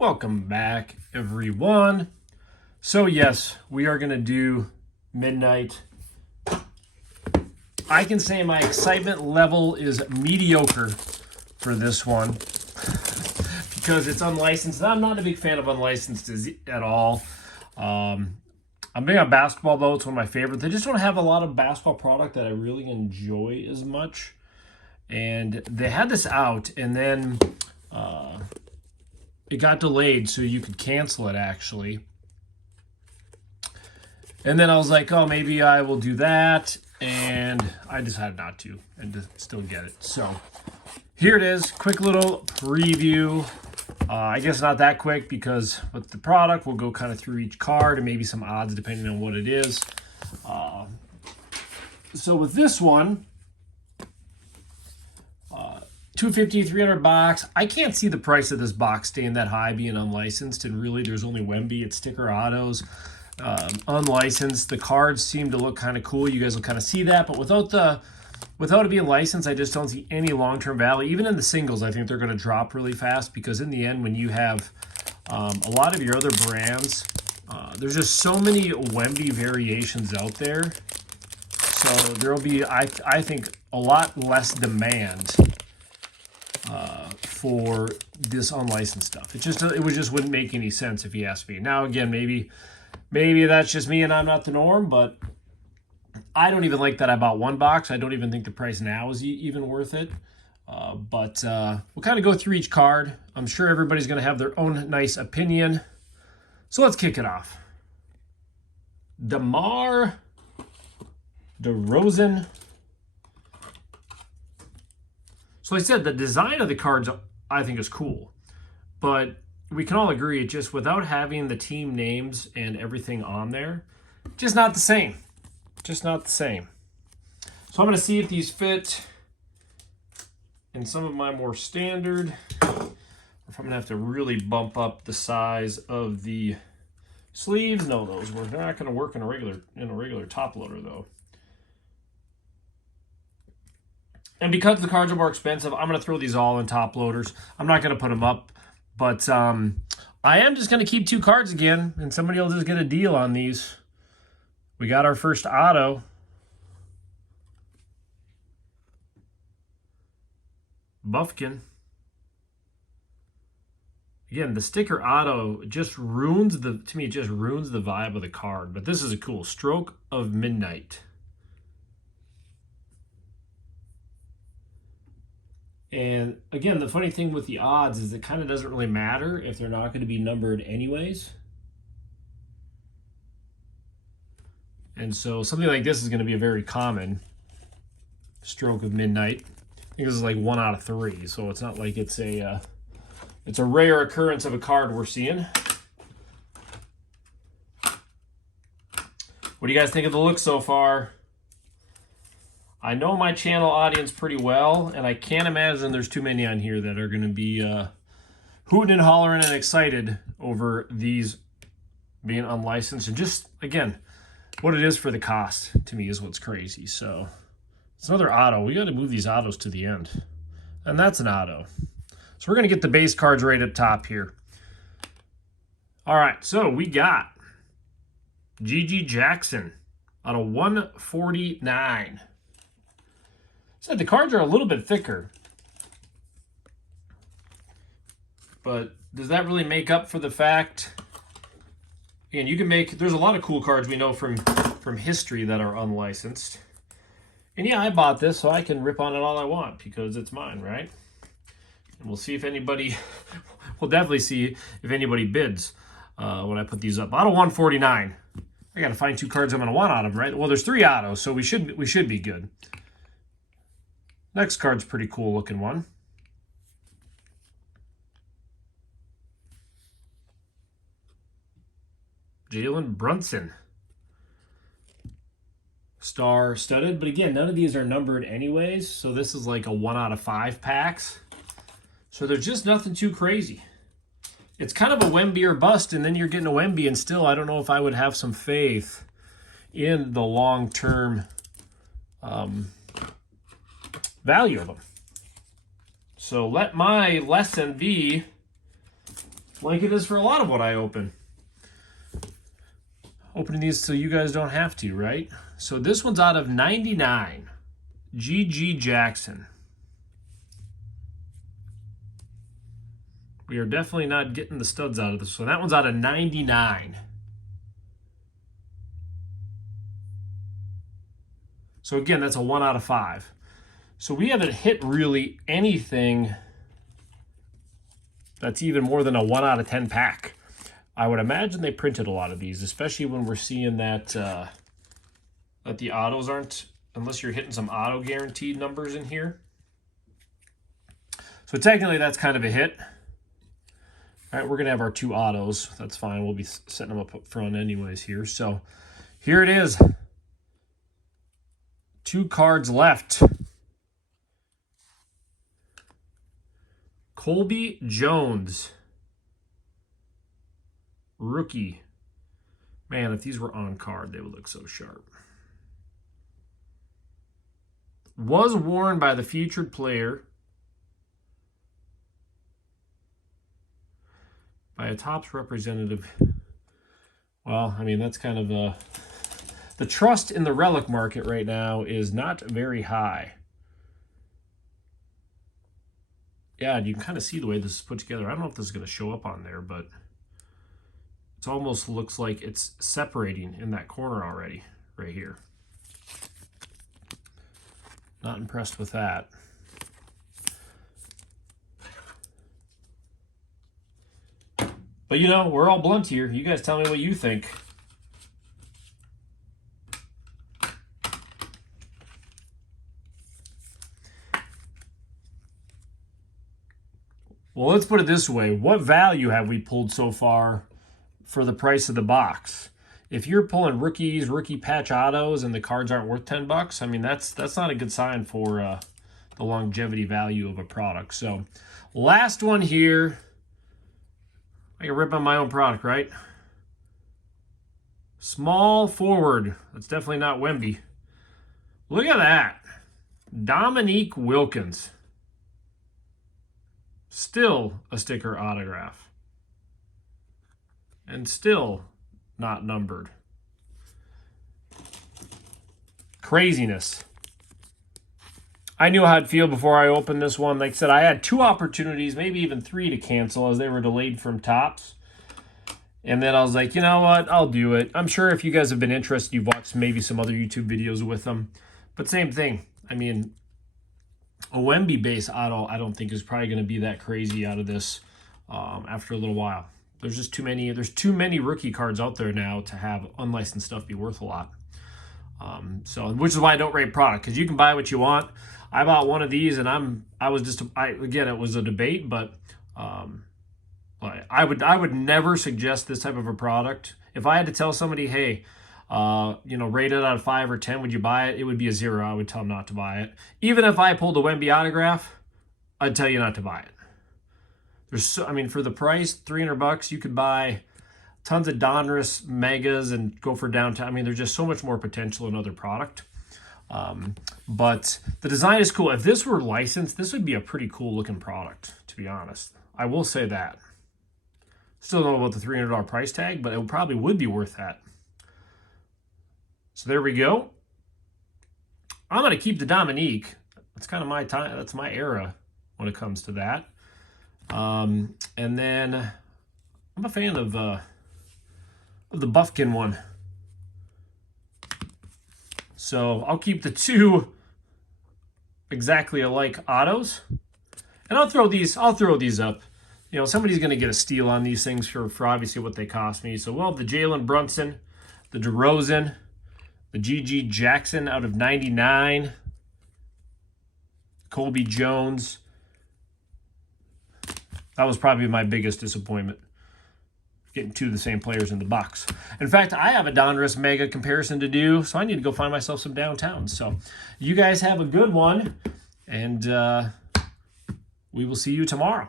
Welcome back, everyone. So yes, we are going to do Midnight. I can say my excitement level is mediocre for this one because it's unlicensed. I'm not a big fan of unlicensed at all. I'm big on basketball, though. It's one of my favorites. They just don't have a lot of basketball product that I really enjoy as much. And they had this out, and then it got delayed, so you could cancel it, actually. And then I was like, oh, maybe I will do that. And I decided not to and to still get it. So here it is. Quick little preview. I guess not that quick because with the product, we'll go kind of through each card and maybe some odds depending on what it is. So with this one, 250, 300 box. I can't see the price of this box staying that high being unlicensed, and really there's only Wemby. It's sticker autos, unlicensed. The cards seem to look kind of cool. You guys will kind of see that, but without it being licensed, I just don't see any long-term value. Even in the singles, I think they're going to drop really fast because in the end, when you have a lot of your other brands, there's just so many Wemby variations out there. So there will be, I think, a lot less demand for this unlicensed stuff. It just wouldn't make any sense if you ask me. Now again, maybe that's just me and I'm not the norm, but I don't even like that I bought one box. I don't even think the price now is even worth it. But we'll kind of go through each card. I'm sure everybody's going to have their own nice opinion. So let's kick it off. DeMar DeRozan. So like I said, the design of the cards I think is cool, but we can all agree just without having the team names and everything on there, just not the same. Just not the same. So I'm going to see if these fit in some of my more standard, or if I'm going to have to really bump up the size of the sleeves. No, those were not going to work in a regular top loader though. And because the cards are more expensive, I'm going to throw these all in top loaders. I'm not going to put them up, but I am just going to keep two cards again, and somebody will just get a deal on these. We got our first auto. Buffkin. Again, the sticker auto just ruins to me, it just ruins the vibe of the card. But this is a cool Stroke of Midnight. And again, the funny thing with the odds is it kind of doesn't really matter if they're not going to be numbered anyways. And so something like this is going to be a very common Stroke of Midnight. I think this is like 1 out of 3, so it's not like it's a rare occurrence of a card we're seeing. What do you guys think of the look so far? I know my channel audience pretty well, and I can't imagine there's too many on here that are going to be hooting and hollering and excited over these being unlicensed. And just, again, what it is for the cost, to me, is what's crazy. So it's another auto. We got to move these autos to the end. And that's an auto. So we're going to get the base cards right up top here. All right, so we got G.G. Jackson out of 149. So the cards are a little bit thicker, but does that really make up for the fact? And you can there's a lot of cool cards we know from history that are unlicensed. And yeah, I bought this, so I can rip on it all I want because it's mine, right? And we'll see if anybody, we'll definitely see if anybody bids when I put these up. Out of 149, I got to find two cards I'm going to want out of them, right? Well, there's 3 autos, so we should be good. Next card's pretty cool looking one. Jalen Brunson. Star studded, but again, none of these are numbered anyways, so this is like a 1 out of 5 packs. So there's just nothing too crazy. It's kind of a Wemby or bust, and then you're getting a Wemby, and still I don't know if I would have some faith in the long-term value of them. So let my lesson be like it is for a lot of what I open. Opening these so you guys don't have to, right? So this one's out of 99. G.G. Jackson. We are definitely not getting the studs out of this one. That one's out of 99. So again, that's a 1 out of 5. So we haven't hit really anything that's even more than a 1 out of 10 pack. I would imagine they printed a lot of these, especially when we're seeing that that the autos aren't, unless you're hitting some auto guaranteed numbers in here. So technically that's kind of a hit. All right, we're going to have our 2 autos. That's fine. We'll be setting them up front anyways here. So here it is. 2 cards left. Colby Jones. Rookie. Man, if these were on card, they would look so sharp. Was worn by the featured player by a Topps representative. Well, I mean, that's kind of a... The trust in the relic market right now is not very high. Yeah, you can kind of see the way this is put together. I don't know if this is going to show up on there, but it almost looks like it's separating in that corner already, right here. Not impressed with that. But you know, we're all blunt here. You guys tell me what you think. Well, let's put it this way. What value have we pulled so far for the price of the box? If you're pulling rookies, rookie patch autos, and the cards aren't worth $10, I mean, that's not a good sign for the longevity value of a product. So, last one here. I can rip on my own product, right? Small forward. That's definitely not Wemby. Look at that. Dominique Wilkins. Still a sticker autograph. And still not numbered. Craziness. I knew how I'd feel before I opened this one. Like I said, I had 2 opportunities, maybe even 3 to cancel as they were delayed from Topps. And then I was like, you know what? I'll do it. I'm sure if you guys have been interested, you've watched maybe some other YouTube videos with them. But same thing. I mean, a Wemby base auto, I don't think is probably going to be that crazy out of this after a little while. There's just too many. There's too many rookie cards out there now to have unlicensed stuff be worth a lot. Which is why I don't rate product, because you can buy what you want. I bought one of these, and again, it was a debate, but I would never suggest this type of a product. If I had to tell somebody, hey, rate it out of 5 or 10, would you buy it? It would be a 0. I would tell them not to buy it. Even if I pulled a Wemby autograph, I'd tell you not to buy it. For the price, $300, you could buy tons of Donruss megas and go for downtown. I mean, there's just so much more potential in other product. But the design is cool. If this were licensed, this would be a pretty cool looking product, to be honest. I will say that. Still don't know about the $300 price tag, but it probably would be worth that. So there we go. I'm going to keep the Dominique. That's kind of my time. That's my era when it comes to that. And then I'm a fan of the Buffkin one. So I'll keep the 2 exactly alike autos. And I'll throw these up. Somebody's going to get a steal on these things for obviously what they cost me. So we'll have the Jalen Brunson, the DeRozan, the G.G. Jackson out of 99, Colby Jones. That was probably my biggest disappointment, getting 2 of the same players in the box. In fact, I have a Donruss Mega comparison to do, so I need to go find myself some downtown. So you guys have a good one, and we will see you tomorrow.